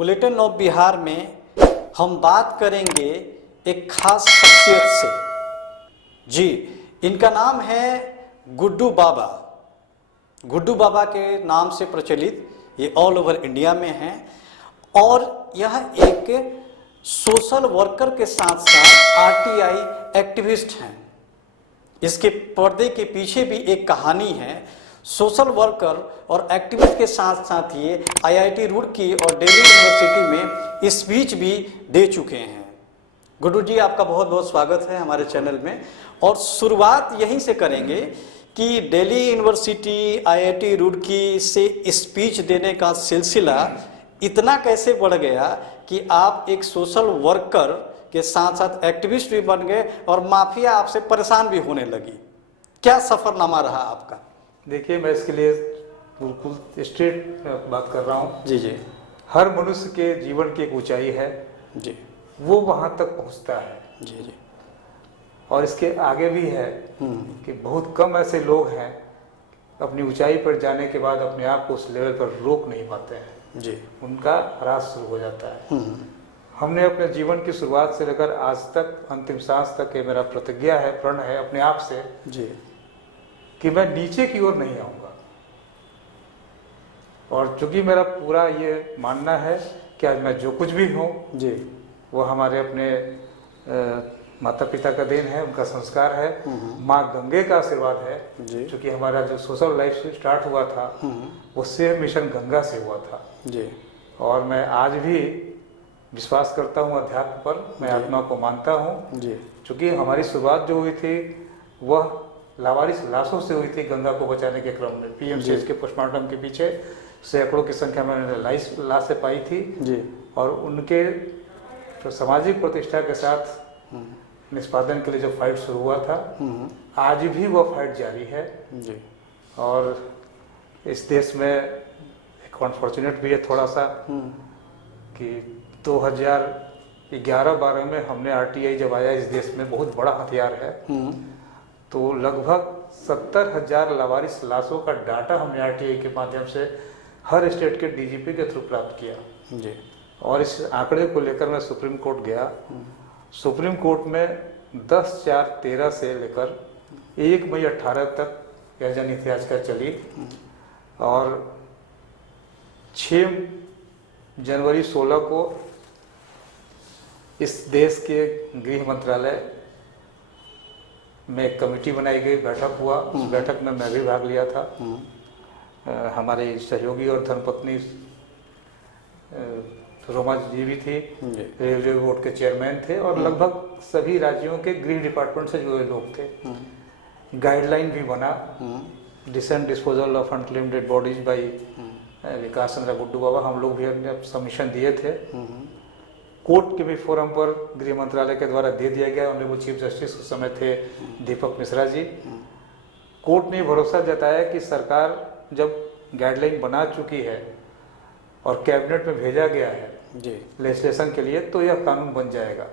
Bulletin of Bihar में हम बात करेंगे एक खास शख्सियत से। जी, इनका नाम है गुड्डू बाबा। गुड्डू बाबा के नाम से प्रचलित ये ऑल ओवर इंडिया में हैं और यह एक सोशल वर्कर के साथ साथ आरटीआई एक्टिविस्ट हैं। इसके पर्दे के पीछे भी एक कहानी है। सोशल वर्कर और एक्टिविस्ट के साथ साथ ये आईआईटी रुड़की और दिल्ली यूनिवर्सिटी में स्पीच भी दे चुके हैं। गुड्डू जी, आपका बहुत बहुत स्वागत है हमारे चैनल में। और शुरुआत यहीं से करेंगे कि दिल्ली यूनिवर्सिटी, आईआईटी रुड़की से स्पीच देने का सिलसिला इतना कैसे बढ़ गया कि आप एक सोशल वर्कर के साथ साथ एक्टिविस्ट भी बन गए और माफिया आपसे परेशान भी होने लगी। क्या सफरनामा रहा आपका? देखिए, मैं इसके लिए बिल्कुल स्ट्रेट बात कर रहा हूँ। जी जी। हर मनुष्य के जीवन की एक ऊंचाई है जी, वो वहाँ तक पहुँचता है। जी जी। और इसके आगे भी है कि बहुत कम ऐसे लोग हैं अपनी ऊंचाई पर जाने के बाद अपने आप को उस लेवल पर रोक नहीं पाते हैं। जी। उनका ह्रास शुरू हो जाता है। हमने अपने जीवन की शुरुआत से लेकर आज तक अंतिम सांस तक ये मेरा प्रतिज्ञा है, प्रण है अपने आप से जी, कि मैं नीचे की ओर नहीं आऊँगा। और चूंकि मेरा पूरा ये मानना है कि आज मैं जो कुछ भी हूँ जी, वो हमारे अपने माता पिता का देन है, उनका संस्कार है, माँ गंगे का आशीर्वाद है। क्योंकि हमारा जो सोशल लाइफ स्टार्ट हुआ था वो सेव मिशन गंगा से हुआ था। जी। और मैं आज भी विश्वास करता हूँ अध्यात्म पर, मैं आत्मा को मानता हूँ। जी। क्योंकि हमारी शुरुआत जो हुई थी वह लावारिस लाशों से हुई थी। गंगा को बचाने के क्रम में पीएमसीएच के पोस्टमार्टम के पीछे सैकड़ों की संख्या में उन्होंने लाशें पाई थी। जी। और उनके तो सामाजिक प्रतिष्ठा के साथ निष्पादन के लिए जो फाइट शुरू हुआ था, आज भी वह फाइट जारी है। जी। और इस देश में एक अनफॉर्चुनेट भी है थोड़ा सा कि 2011-12 में हमने आरटीआई जब आया इस देश में, बहुत बड़ा हथियार है। तो लगभग 70,000 लावारिस लाशों का डाटा हमने आरटीआई के माध्यम से हर स्टेट के डीजीपी के थ्रू प्राप्त किया। जी। और इस आंकड़े को लेकर मैं सुप्रीम कोर्ट गया। सुप्रीम कोर्ट में 10/4/13 से लेकर 1 मई 18 तक यह जनहितयाचिका चली। और 6 जनवरी 16 को इस देश के गृह मंत्रालय में एक कमेटी बनाई गई, बैठक हुआ। उस बैठक में मैं भी भाग लिया था। हमारे सहयोगी और धर्मपत्नी रोमा जी भी थी, रेलवे बोर्ड के चेयरमैन थे और लगभग सभी राज्यों के गृह डिपार्टमेंट से जुड़े लोग थे। गाइडलाइन भी बना, decent disposal of unclaimed dead bodies by Vikas Chandra Guddu Baba. हम लोग भी अपने सबमिशन दिए थे। कोर्ट के भी फोरम पर गृह मंत्रालय के द्वारा दे दिया गया। ऑनरेबल चीफ जस्टिस उस समय थे दीपक मिश्रा जी। कोर्ट ने भरोसा जताया कि सरकार जब गाइडलाइन बना चुकी है और कैबिनेट में भेजा गया है लेजिस्लेशन के लिए, तो यह कानून बन जाएगा।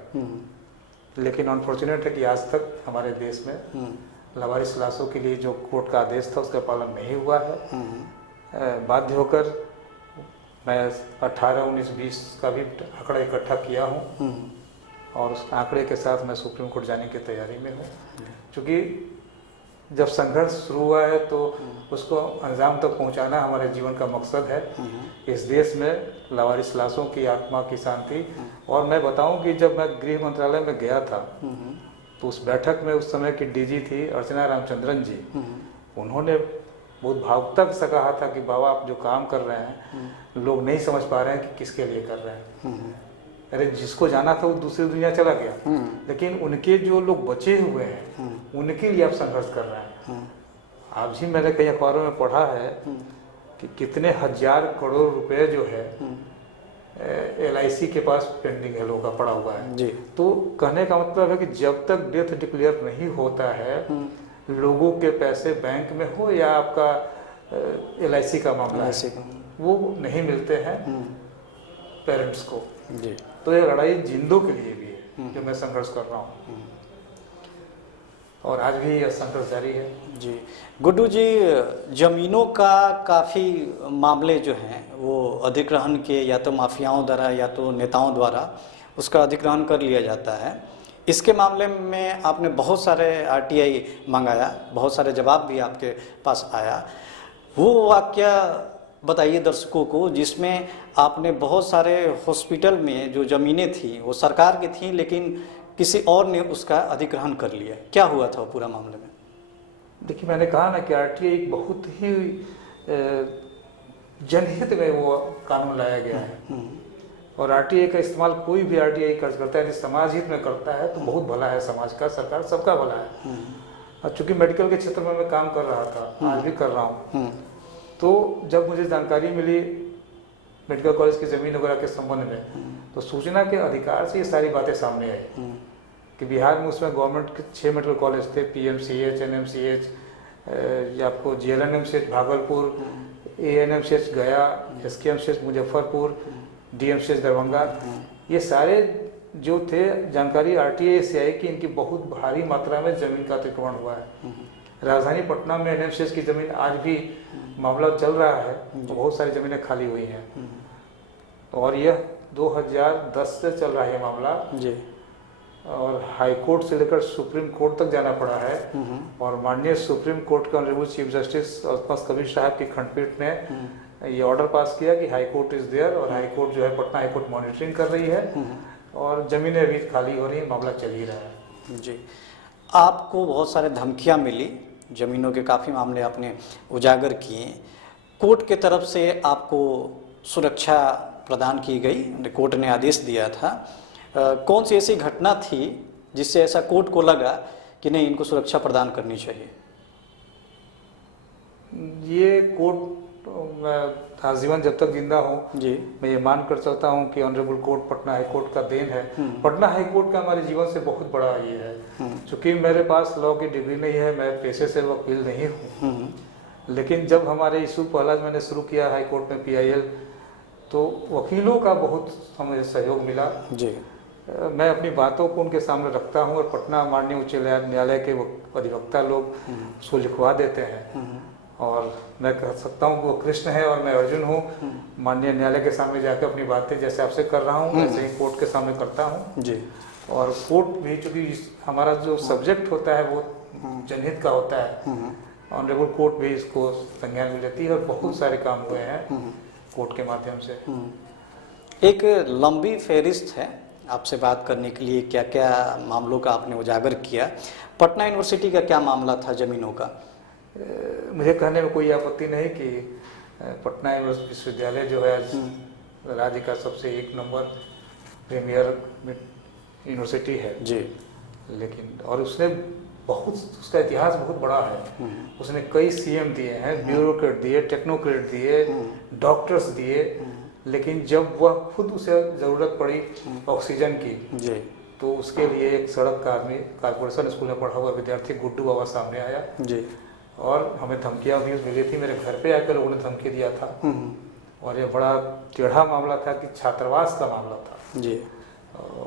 लेकिन अनफॉर्चुनेट है कि आज तक हमारे देश में लावारिस लाशों के लिए जो कोर्ट का आदेश था उसका पालन नहीं हुआ है। बाध्य होकर मैं 18, 19, 20 का भी आंकड़ा इकट्ठा किया हूँ और उस आंकड़े के साथ मैं सुप्रीम कोर्ट जाने की तैयारी में हूँ। क्योंकि जब संघर्ष शुरू हुआ है तो उसको अंजाम तक पहुंचाना हमारे जीवन का मकसद है। इस देश में लावारिस लाशों की आत्मा की शांति। और मैं बताऊं कि जब मैं गृह मंत्रालय में गया था तो उस बैठक में उस समय की डीजी थी अर्चना रामचंद्रन जी। उन्होंने बहुत भावुकता से कहा था कि बाबा, आप जो काम कर रहे हैं लोग नहीं समझ पा रहे हैं कि किसके लिए कर रहे हैं। अरे, जिसको जाना था वो दूसरी दुनिया चला गया, लेकिन उनके जो लोग बचे हुए हैं उनके लिए आप संघर्ष कर रहे हैं। आज ही मैंने कई अखबारों में पढ़ा है कि कितने हजार करोड़ रुपए जो है LIC के पास पेंडिंग है, लोगों का पड़ा हुआ है जी। तो कहने का मतलब है कि जब तक डेथ डिक्लेयर नहीं होता है, लोगों के पैसे बैंक में हो या आपका LIC का मामला है, वो नहीं मिलते हैं पेरेंट्स को जी। तो ये लड़ाई जिंदों के लिए भी है जो मैं संघर्ष कर रहा हूँ। और आज भी यह संघर्ष जारी है। जी गुड्डू जी, जमीनों का काफ़ी मामले जो हैं वो अधिग्रहण के या तो माफियाओं द्वारा या तो नेताओं द्वारा उसका अधिग्रहण कर लिया जाता है। इसके मामले में आपने बहुत सारे आरटीआई मंगाया, बहुत सारे जवाब भी आपके पास आया। वो वाकया बताइए दर्शकों को जिसमें आपने बहुत सारे हॉस्पिटल में जो ज़मीनें थी वो सरकार की थी लेकिन किसी और ने उसका अधिग्रहण कर लिया। क्या हुआ था वो पूरा मामले में? देखिए, मैंने कहा ना कि आरटीआई एक बहुत ही जनहित में वो कानून लाया गया है और आरटीआई का इस्तेमाल कोई भी आरटीआई कर्ज करता है यदि समाज हित में करता है तो बहुत भला है, समाज का, सरकार सबका भला है। और चूंकि मेडिकल के क्षेत्र में मैं काम कर रहा था, आज भी कर रहा हूँ, तो जब मुझे जानकारी मिली मेडिकल कॉलेज की ज़मीन वगैरह के संबंध में तो सूचना के अधिकार से ये सारी बातें सामने आई कि बिहार में उसमें गवर्नमेंट के 6 मेडिकल कॉलेज थे, पीएमसीएच, एनएमसीएच, आपको जीएलएनएमसीएच भागलपुर, एएनएमसीएच गया, एसकेएमसीएच मुजफ्फरपुर, डीएमसीएच दरभंगा, ये सारे जो थे जानकारी आरटीआई से आई कि इनकी बहुत भारी मात्रा में ज़मीन का अतिक्रमण हुआ है। राजधानी पटना में एनएमसीएच की ज़मीन आज भी मामला चल रहा है, बहुत सारी ज़मीनें खाली हुई हैं और यह 2010 से चल रहा है मामला जी। और हाई कोर्ट से लेकर सुप्रीम कोर्ट तक जाना पड़ा है और माननीय सुप्रीम कोर्ट के honourable chief justice Altaf Kabir साहब की खंडपीठ ने ये ऑर्डर पास किया कि हाई कोर्ट इज देयर और हाई कोर्ट जो है पटना हाई कोर्ट मॉनिटरिंग कर रही है और ज़मीनें अभी खाली हो रही हैं, मामला चल ही रहा है। जी, आपको बहुत सारे धमकियां मिली, ज़मीनों के काफ़ी मामले आपने उजागर किए, कोर्ट के तरफ से आपको सुरक्षा प्रदान की गई, कोर्ट ने आदेश दिया था। कौन सी ऐसी घटना थी जिससे ऐसा कोर्ट को लगा कि नहीं इनको सुरक्षा प्रदान करनी चाहिए? ये कोर्ट आजीवन जब तक जिंदा हूँ जी, मैं ये मान कर चलता हूँ कि honourable court Patna high court का देन है। पटना हाई कोर्ट का हमारे जीवन से बहुत बड़ा ये है। चूँकि मेरे पास लॉ की डिग्री नहीं है, मैं पेशे से वकील नहीं हूँ, लेकिन जब हमारे इशू पहला मैंने शुरू किया हाई कोर्ट में PIL तो वकीलों का बहुत हमें सहयोग मिला। जी, मैं अपनी बातों को उनके सामने रखता हूँ और पटना माननीय उच्च न्यायालय के अधिवक्ता लोग उसको लिखवा देते हैं और मैं कह सकता हूँ कि वो कृष्ण है और मैं अर्जुन हूँ। माननीय न्यायालय के सामने जाकर अपनी बातें जैसे आपसे कर रहा हूँ वैसे ही कोर्ट के सामने करता हूँ जी। और कोर्ट भी चूँकि हमारा जो सब्जेक्ट होता है वो जनहित का होता है, ऑनरेबल कोर्ट भी इसको संज्ञान में लेती है और बहुत सारे काम हुए हैं कोर्ट के माध्यम से। एक लंबी फहरिस्त है आपसे बात करने के लिए, क्या क्या मामलों का आपने उजागर किया। पटना यूनिवर्सिटी का क्या मामला था ज़मीनों का? मुझे कहने में कोई आपत्ति नहीं कि पटना विश्वविद्यालय जो है आज राज्य का सबसे 1 नंबर प्रीमियर यूनिवर्सिटी है जी, लेकिन और उसने बहुत, उसका इतिहास बहुत बड़ा है। उसने कई CM दिए हैं, ब्यूरोक्रेट दिए, टेक्नोक्रेट दिए, डॉक्टर्स दिए, लेकिन जब वह खुद उसे ज़रूरत पड़ी ऑक्सीजन की जी, तो उसके लिए एक सड़क कारपोरेशन स्कूल में पढ़ा हुआ विद्यार्थी गुड्डू बाबा सामने आया जी, और हमें धमकियाँ भी मिली थी। मेरे घर पे आकर लोगों ने धमकी दिया था और ये बड़ा टेढ़ा मामला था कि छात्रावास का मामला था जी।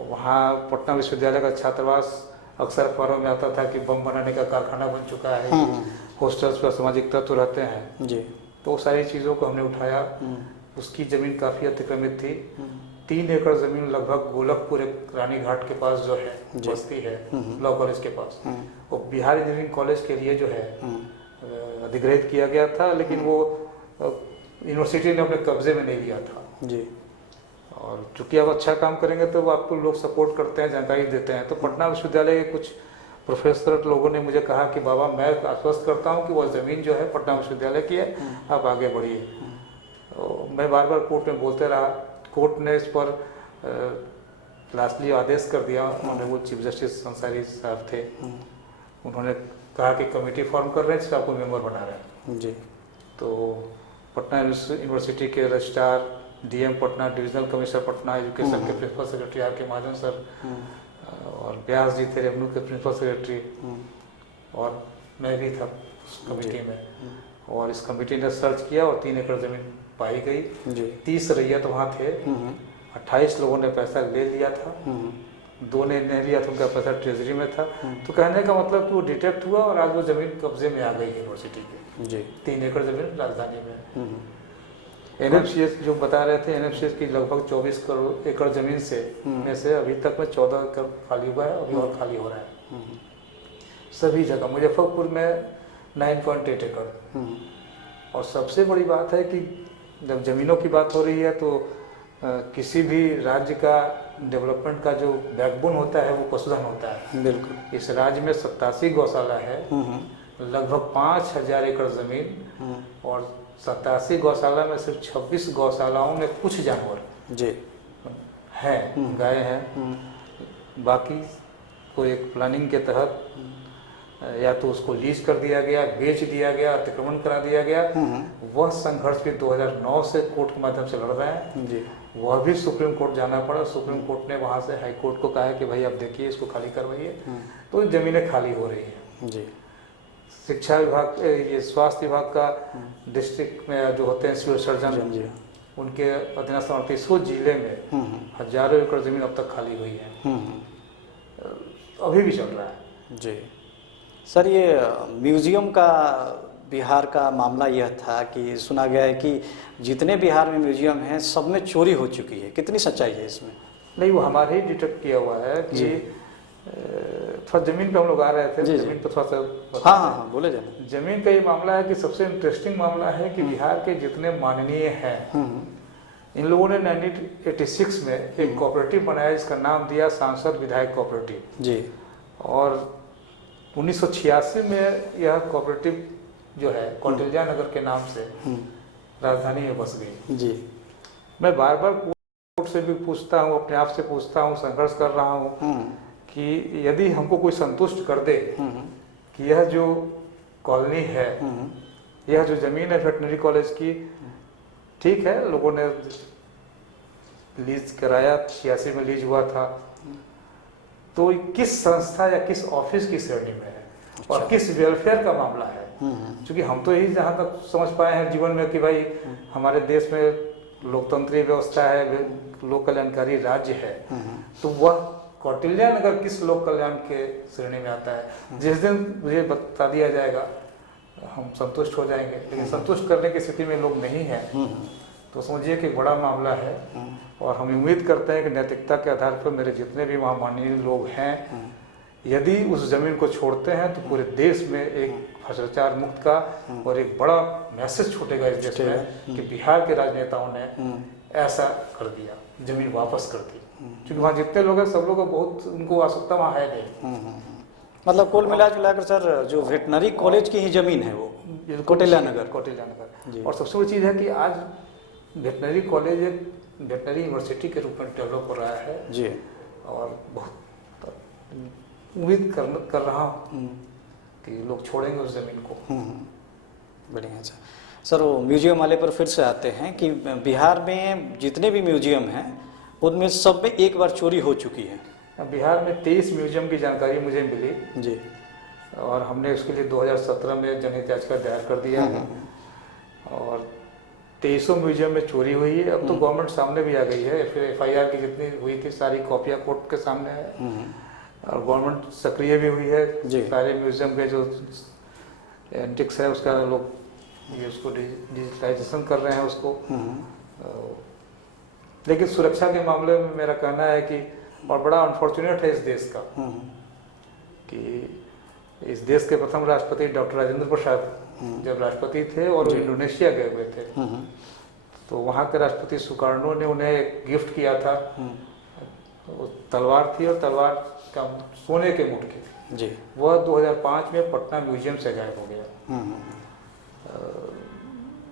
वहाँ पटना विश्वविद्यालय का छात्रावास अक्सर अखबारों में आता था कि बम बनाने का कारखाना बन चुका है, हॉस्टल्स पर सामाजिक तत्व रहते हैं जी, तो सारी चीज़ों को हमने उठाया। उसकी ज़मीन काफ़ी अतिक्रमित थी, 3 एकड़ ज़मीन लगभग गोलकपुर एक रानी घाट के पास जो है बस्ती है लॉ कॉलेज के पास, वो बिहार इंजीनियरिंग कॉलेज के लिए जो है अधिग्रहित किया गया था, लेकिन वो यूनिवर्सिटी ने अपने कब्जे में नहीं लिया था जी। और चूंकि आप अच्छा काम करेंगे तो आपको लोग सपोर्ट करते हैं, जानकारी देते हैं। तो पटना विश्वविद्यालय के कुछ प्रोफेसर लोगों ने मुझे कहा कि बाबा मैं आश्वस्त करता हूँ कि वह ज़मीन जो है पटना विश्वविद्यालय की है, आप आगे बढ़िए। तो मैं बार बार कोर्ट में बोलते रहा, कोर्ट ने इस पर लास्टली आदेश कर दिया। ऑनरेबल चीफ जस्टिस अंसारी साहब थे, उन्होंने कहा कि कमेटी फॉर्म कर रहे हैं जिसका आपको मेंबर बना रहे हैं जी। तो पटना यूनिवर्सिटी के registrar, DM Patna, divisional commissioner Patna, education के प्रिंसिपल सेक्रेटरी R.K. महाजन सर और व्यास जी थे रेवेन्यू के प्रिंसिपल सेक्रेटरी और मैं भी था उस कमेटी में और इस कमेटी ने सर्च किया और 3 एकड़ ज़मीन पाई गई। 30 रैयत वहाँ थे, 28 लोगों ने पैसा ले लिया था 2 ने नहीं लिया था, उनका पैसा ट्रेजरी में था। तो कहने का मतलब कि वो डिटेक्ट हुआ और आज वो ज़मीन कब्जे में आ गई यूनिवर्सिटी की। जी 3 एकड़ ज़मीन राजधानी में। NFCS जो बता रहे थे, NFCS की लगभग 24 करोड़ एकड़ ज़मीन से में से अभी तक में 14 एकड़ खाली हुआ है, अभी और खाली हो रहा है सभी जगह। मुजफ्फरपुर में 9.8 एकड़। और सबसे बड़ी बात है कि जब ज़मीनों की बात हो रही है तो किसी भी राज्य का डेवलपमेंट का जो बैकबोन होता है वो पशुधन होता है। बिल्कुल। इस राज्य में 87 गौशाला है, लगभग 5000 एकड़ ज़मीन, और 87 गौशाला में सिर्फ 26 गौशालाओं में कुछ जानवर जी हैं, गाय हैं। बाकी को एक प्लानिंग के तहत या तो उसको लीज कर दिया गया, बेच दिया गया, अतिक्रमण करा दिया गया। वह संघर्ष भी 2009 से कोर्ट के माध्यम से लड़ रहे हैं जी। वह भी सुप्रीम कोर्ट जाना पड़ा। सुप्रीम कोर्ट ने वहाँ से हाई कोर्ट को कहा है कि भाई आप देखिए इसको खाली करवाइए। तो ज़मीनें खाली हो रही हैं जी। शिक्षा विभाग, ये स्वास्थ्य विभाग का डिस्ट्रिक्ट में जो होते हैं सिविल सर्जन जी उनके अधीनस्थ 38 जिले में हजारों एकड़ ज़मीन अब तक खाली हुई है, अभी भी चल रहा है। जी सर, ये म्यूज़ियम का बिहार का मामला यह था कि सुना गया है कि जितने बिहार में म्यूज़ियम हैं सब में चोरी हो चुकी है, कितनी सच्चाई है इसमें? नहीं, वो हमारे ही डिटेक्ट किया हुआ है कि थोड़ा ज़मीन पे हम लोग आ रहे थे, ज़मीन पे थोड़ा सा हाँ बोले जाना। ज़मीन का ये मामला है कि सबसे इंटरेस्टिंग मामला है कि बिहार के जितने माननीय हैं इन लोगों ने 1986 में एक कोऑपरेटिव बनाया जिसका नाम दिया सांसद विधायक कोऑपरेटिव जी। और 1986 में यह कोऑपरेटिव जो है कौटिल्या नगर के नाम से राजधानी में बस गई जी। मैं बार बार कोर्ट से भी पूछता हूँ, अपने आप से पूछता हूँ, संघर्ष कर रहा हूँ कि यदि हमको कोई संतुष्ट कर दे कि यह जो कॉलोनी है, यह जो ज़मीन है वेटनरी कॉलेज की, ठीक है, लोगों ने लीज कराया, 86 में लीज हुआ था, तो किस संस्था या किस ऑफिस की श्रेणी में है और किस वेलफेयर का मामला है? क्योंकि हम तो यही जहाँ तक समझ पाए हैं जीवन में कि भाई हमारे देश में लोकतंत्रीय व्यवस्था है, लोक कल्याणकारी राज्य है, तो वह कौटिल्या नगर किस लोक कल्याण के श्रेणी में आता है? जिस दिन मुझे बता दिया जाएगा हम संतुष्ट हो जाएंगे, लेकिन संतुष्ट करने की स्थिति में लोग नहीं है तो समझिए कि बड़ा मामला है। और हम उम्मीद करते हैं कि नैतिकता के आधार पर मेरे जितने भी वहाँ माननीय लोग हैं, यदि उस जमीन को छोड़ते हैं तो पूरे देश में एक भ्रष्टाचार मुक्त का और एक बड़ा मैसेज छूटेगा इस देश में कि बिहार के राजनेताओं ने ऐसा कर दिया, जमीन वापस कर दी। क्योंकि वहाँ जितने लोग हैं सब लोग बहुत उनको आवश्यकता वहाँ है नहीं। मतलब कुल मिला जुलाकर सर जो वेटनरी कॉलेज की ही जमीन है वो कौटिल्या नगर। और सबसे बड़ी चीज़ है कि आज वेटनरी कॉलेज एक वेटनरी यूनिवर्सिटी के रूप में डेवलप हो रहा है जी। और बहुत उम्मीद कर रहा हूँ कि लोग छोड़ेंगे उस ज़मीन को। बढ़िया सर, वो म्यूजियम वाले पर फिर से आते हैं कि बिहार में जितने भी म्यूजियम हैं उनमें सब में एक बार चोरी हो चुकी है। बिहार में 23 म्यूजियम की जानकारी मुझे मिली जी, और हमने उसके लिए 2017 में जनहित याचिका दायर कर दिया है और 2300 म्यूजियम में चोरी हुई है। अब तो गवर्नमेंट सामने भी आ गई है, फिर FIR की जितनी हुई थी सारी कॉपियाँ कोर्ट के सामने है और गवर्नमेंट सक्रिय भी हुई है। सारे म्यूजियम के जो एंटिक्स है उसका लोग ये उसको डिजिटलाइजेशन कर रहे हैं उसको। लेकिन सुरक्षा के मामले में मेरा कहना है कि और बड़ा अनफॉर्चुनेट है इस देश का कि इस देश के प्रथम राष्ट्रपति डॉक्टर राजेंद्र प्रसाद जब राष्ट्रपति थे और वो इंडोनेशिया गए हुए थे तो वहाँ के राष्ट्रपति सुकार्नो ने उन्हें एक गिफ्ट किया था। तो तलवार थी और तलवार का सोने के मुटके जी, वह 2005 में पटना म्यूजियम से गायब हो गया।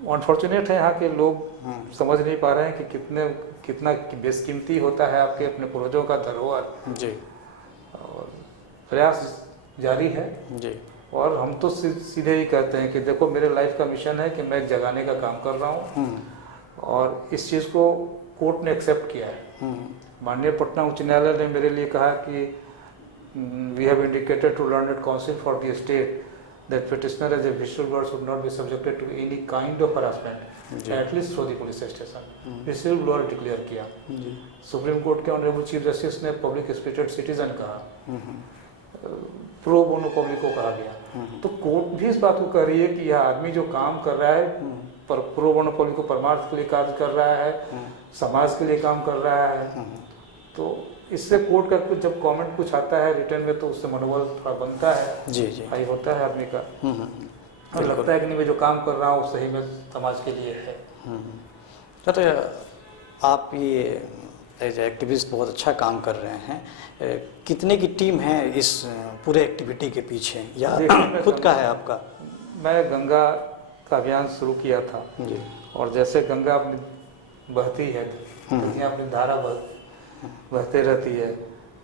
अनफॉर्चुनेट है यहाँ के लोग समझ नहीं पा रहे हैं कि कितना बेशकीमती होता है आपके अपने पूर्वजों का धरोहर जी। और प्रयास जारी है जी। और हम तो सीधे ही कहते हैं कि देखो मेरे लाइफ का मिशन है कि मैं जगाने का काम कर रहा हूँ और इस चीज़ को कोर्ट ने एक्सेप्ट किया है। माननीय पटना उच्च न्यायालय ने मेरे लिए कहा कि we have indicated to learned counsel for the state that petitioner as a whistleblower should not be subjected to any kind of harassment at least through the police station. Whistleblower declare किया। Supreme court के honourable chief justice ने public spirited citizen कहा, pro bono पब्लिको कहा गया। तो court भी इस बात को कह रही है कि यह आदमी जो काम कर रहा है पर प्रो बोनो पब्लिको परमार्थ के लिए कार्य कर रहा है, समाज के लिए काम कर रहा है। तो इससे कोर्ट का कुछ जब कमेंट कुछ आता है रिटर्न में तो उससे मनोबल थोड़ा बनता है, जी हाई होता है आदमी का, और लगता है कि नहीं मैं जो काम कर रहा हूँ सही में समाज के लिए है। सर आप ये एज एक्टिविस्ट बहुत अच्छा काम कर रहे हैं, कितने की टीम है इस पूरे एक्टिविटी के पीछे या खुद का है आपका? मैं गंगा का अभियान शुरू किया था जी, और जैसे गंगा अपनी बहती है दुनिया अपनी धारा बहते रहती है,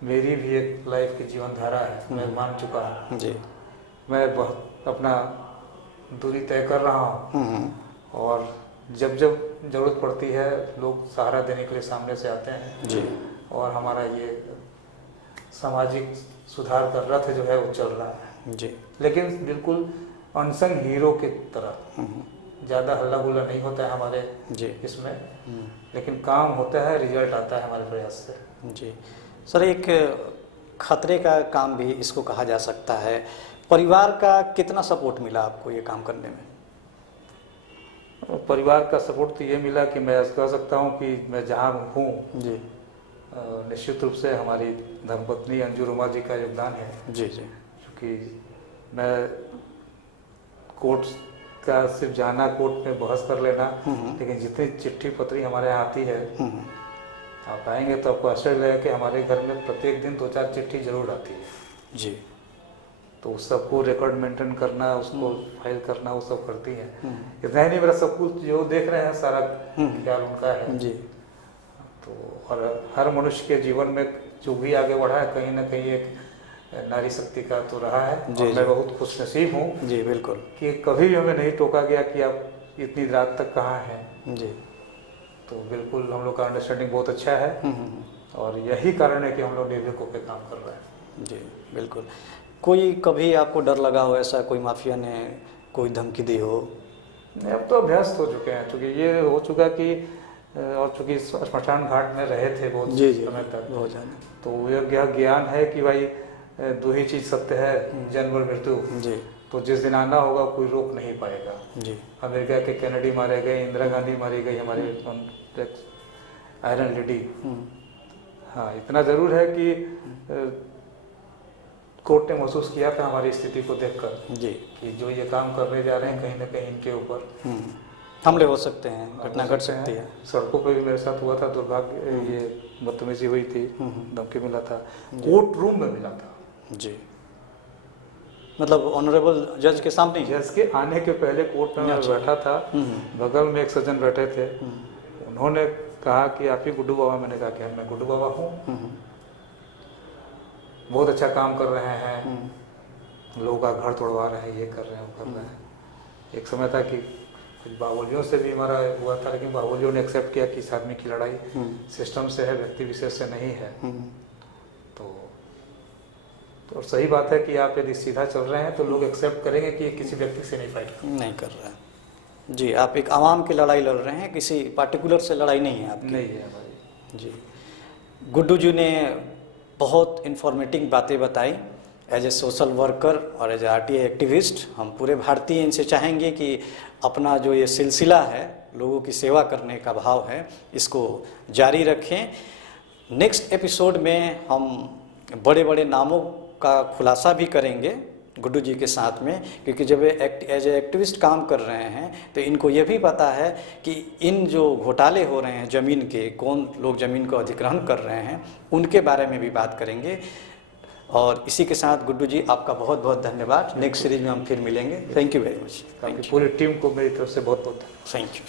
मेरी भी एक लाइफ की जीवन धारा है, मैं मान चुका हूँ जी। मैं बहुत अपना दूरी तय कर रहा हूँ और जब जब जरूरत पड़ती है लोग सहारा देने के लिए सामने से आते हैं जी, और हमारा ये सामाजिक सुधार का रथ जो है वो चल रहा है जी, लेकिन बिल्कुल अनसंग हीरो की तरह, ज़्यादा हल्ला गुल्ला नहीं होता है हमारे जी इसमें, लेकिन काम होता है, रिजल्ट आता है हमारे प्रयास से। जी सर, एक खतरे का काम भी इसको कहा जा सकता है, परिवार का कितना सपोर्ट मिला आपको ये काम करने में? परिवार का सपोर्ट तो ये मिला कि मैं कह सकता हूँ कि मैं जहाँ हूँ जी, निश्चित रूप से हमारी धर्मपत्नी अंजू रोमा जी का योगदान है। जी जी, क्योंकि मैं कोर्ट का सिर्फ जाना, कोर्ट में बहस कर लेना, लेकिन जितनी चिट्ठी पत्री हमारे यहाँ आती है, आप आएंगे तो आपको आश्चर्य लगेगा कि हमारे घर में प्रत्येक दिन 2-4 चिट्ठी जरूर आती है जी। तो सबको रिकॉर्ड मेंटेन करना, उसको फाइल करना, वो सब करती हैं। इतना ही नहीं, मेरा सब कुछ जो देख रहे हैं सारा ख्याल उनका है जी। तो और हर मनुष्य के जीवन में जो भी आगे बढ़ा है कहीं ना कहीं एक नारी शक्ति का तो रहा है जी, और जी। मैं बहुत खुशनसीब हूँ जी बिल्कुल कि कभी भी हमें नहीं टोका गया कि आप इतनी रात तक कहाँ हैं। जी। तो बिल्कुल हम लोग का अंडरस्टैंडिंग बहुत अच्छा है और यही कारण है कि हम लोग निर्भीक होकर काम कर रहे हैं। जी बिल्कुल। कोई कभी आपको डर लगा हो ऐसा, कोई माफिया ने कोई धमकी दी हो? नहीं, अब तो अभ्यस्त हो चुके हैं, चूँकि ये हो चुका कि और चूँकि स्मशान घाट में रहे थे बहुत जी जी समय तक, बहुत ज़्यादा। तो यह ज्ञान है कि भाई दो ही चीज़ सत्य है, जन्म और मृत्यु। जी तो जिस दिन आना होगा कोई रोक नहीं पाएगा। जी। अमेरिका के कैनेडी मारे गए, इंदिरा गांधी मारी गई, हमारे आयरन लेडी। हाँ, इतना ज़रूर है कि कोर्ट ने महसूस किया था हमारी स्थिति को देखकर जी कि जो ये काम करने जा रहे हैं कहीं ना कहीं इनके ऊपर हमले हो सकते हैं, घटना घट सकती है। सड़कों पे भी मेरे साथ हुआ था, दुर्भाग्य ये बदतमीजी हुई थी, धमकी मिला था, कोर्ट रूम में मिला था। जी, मतलब ऑनरेबल जज के सामने ही? जज के आने के पहले कोर्ट में मैं बैठा था, बगल में एक सज्जन बैठे थे, उन्होंने कहा कि आप ही गुड्डू बाबा? मैंने कहा कि मैं गुड्डू बाबा हूँ, बहुत अच्छा काम कर रहे हैं, लोगों का घर तोड़वा रहे हैं, ये कर रहे हैं, वो कर रहे हैं। एक समय था कि कुछ बाहुबलियों से भी हमारा हुआ था, लेकिन बाहुबलियों ने एक्सेप्ट किया कि इस आदमी की लड़ाई सिस्टम से है, व्यक्ति विशेष से नहीं है। तो सही बात है कि आप यदि सीधा चल रहे हैं तो लोग एक्सेप्ट करेंगे कि किसी व्यक्ति से नहीं फाइट नहीं कर रहा है। जी, आप एक आवाम की लड़ाई लड़ रहे हैं, किसी पार्टिकुलर से लड़ाई नहीं है आपकी। नहीं है भाई। जी, गुड्डू जी ने बहुत इन्फॉर्मेटिव बातें बताई एज ए सोशल वर्कर और एज ए आरटीआई एक्टिविस्ट। हम पूरे भारतीय इनसे चाहेंगे कि अपना जो ये सिलसिला है, लोगों की सेवा करने का भाव है, इसको जारी रखें। नेक्स्ट एपिसोड में हम बड़े बड़े नामों का खुलासा भी करेंगे गुड्डू जी के साथ में, क्योंकि जब एज ए एक्टिविस्ट काम कर रहे हैं तो इनको ये भी पता है कि इन जो घोटाले हो रहे हैं ज़मीन के, कौन लोग ज़मीन को अधिग्रहण कर रहे हैं, उनके बारे में भी बात करेंगे। और इसी के साथ गुड्डू जी आपका बहुत बहुत धन्यवाद। नेक्स्ट सीरीज में हम फिर मिलेंगे। Thank you very much. पूरी टीम को मेरी तरफ से बहुत बहुत थैंक यू।